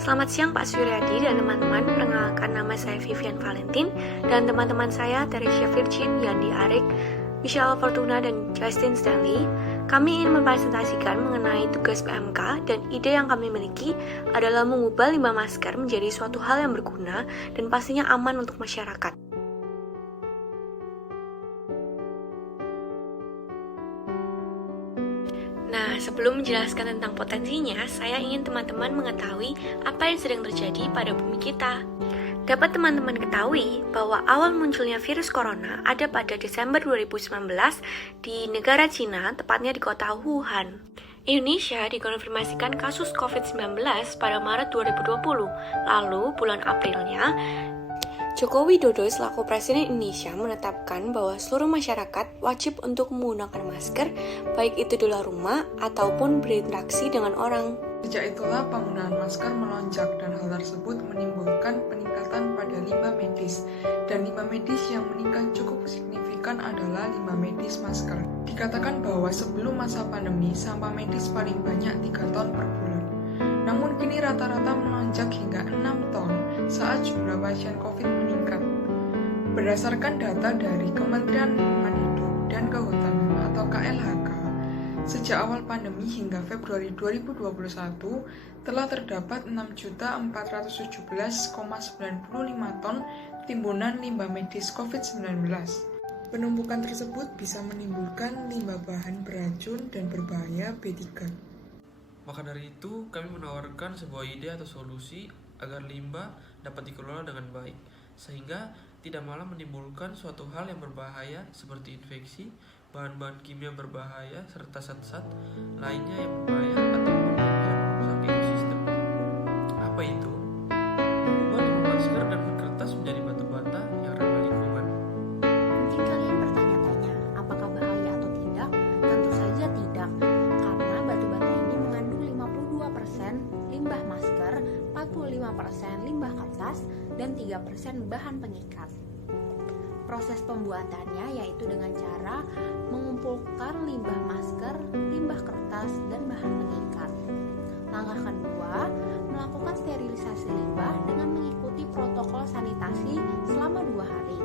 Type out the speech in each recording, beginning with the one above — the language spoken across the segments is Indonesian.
Selamat siang Pak Suryadi dan teman-teman, perkenalkan nama saya Vivian Valentin dan teman-teman saya Teresia Virgin, Yandi Arik, Michelle Fortuna, dan Justin Stanley. Kami ingin mempresentasikan mengenai tugas PMK dan ide yang kami miliki adalah mengubah limbah masker menjadi suatu hal yang berguna dan pastinya aman untuk masyarakat. Nah, sebelum menjelaskan tentang potensinya, saya ingin teman-teman mengetahui apa yang sedang terjadi pada bumi kita. Dapat teman-teman ketahui bahwa awal munculnya virus corona ada pada Desember 2019 di negara Cina, tepatnya di kota Wuhan. Indonesia dikonfirmasikan kasus COVID-19 pada Maret 2020. Lalu, bulan Aprilnya, Joko Widodo selaku Presiden Indonesia menetapkan bahwa seluruh masyarakat wajib untuk menggunakan masker, baik itu di luar rumah ataupun berinteraksi dengan orang. Sejak itulah penggunaan masker melonjak dan hal tersebut menimbulkan peningkatan pada limbah medis. Dan limbah medis yang meningkat cukup signifikan adalah limbah medis masker. Dikatakan bahwa sebelum masa pandemi, sampah medis paling banyak 3 ton per bulan. Namun kini rata-rata melonjak hingga 6 ton saat jumlah pasien COVID meningkat. Berdasarkan data dari Kementerian Lingkungan Hidup dan Kehutanan atau KLHK, sejak awal pandemi hingga Februari 2021 telah terdapat 6.417,95 ton timbunan limbah medis COVID-19. Penumpukan tersebut bisa menimbulkan limbah bahan beracun dan berbahaya B3. Maka dari itu, kami menawarkan sebuah ide atau solusi agar limbah dapat dikelola dengan baik, sehingga tidak malah menimbulkan suatu hal yang berbahaya seperti infeksi, bahan-bahan kimia berbahaya, serta zat-zat lainnya yang berbahaya ataupun yang merusak ekosistem. Apa itu? Membuat limbah masker dan kertas menjadi batu bata yang ramah lingkungan. Mungkin kalian bertanya-tanya, apakah bahaya atau tidak? Tentu saja tidak, karena batu bata ini mengandung 52% limbah masker, 45% limbah kertas, dan 3% bahan pengikat. Proses pembuatannya yaitu dengan cara mengumpulkan limbah masker, limbah kertas, dan bahan pengikat. Langkah kedua, melakukan sterilisasi limbah dengan mengikuti protokol sanitasi selama 2 hari.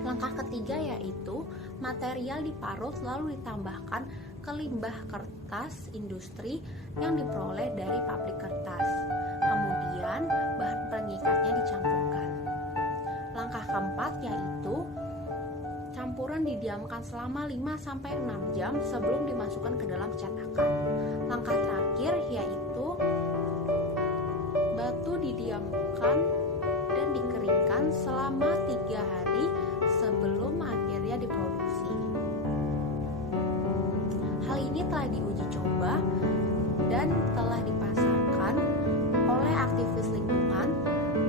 Langkah ketiga yaitu material diparut lalu ditambahkan ke limbah kertas industri yang diperoleh dari pabrik kertas. Kemudian bahan pengikatnya dicampurkan. Langkah keempat yaitu campuran didiamkan selama 5-6 jam sebelum dimasukkan ke dalam cetakan. Langkah terakhir yaitu batu didiamkan dan dikeringkan selama 3 hari sebelum akhirnya diproduksi. Hal ini telah diuji coba dan telah dipasarkan oleh aktivis lingkungan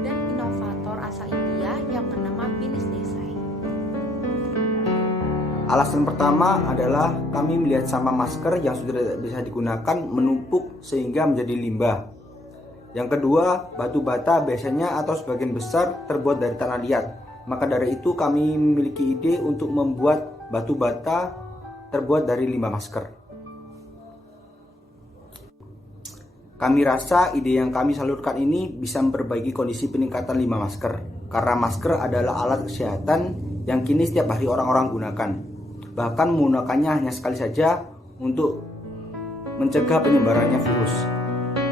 dan inovator asal India yang bernama Binis Desai. Alasan pertama adalah kami melihat sampah masker yang sudah tidak bisa digunakan menumpuk sehingga menjadi limbah. Yang kedua, batu bata biasanya atau sebagian besar terbuat dari tanah liat. Maka dari itu kami memiliki ide untuk membuat batu bata terbuat dari limbah masker. Kami rasa ide yang kami salurkan ini bisa memperbaiki kondisi peningkatan limbah masker. Karena masker adalah alat kesehatan yang kini setiap hari orang-orang gunakan. Bahkan menggunakannya hanya sekali saja untuk mencegah penyebarannya virus.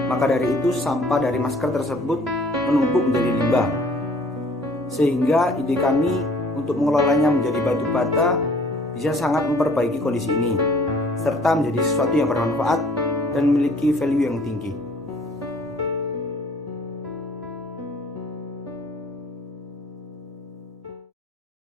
Maka dari itu sampah dari masker tersebut menumpuk menjadi limbah. Sehingga ide kami untuk mengelolanya menjadi batu bata bisa sangat memperbaiki kondisi ini, serta menjadi sesuatu yang bermanfaat dan memiliki value yang tinggi.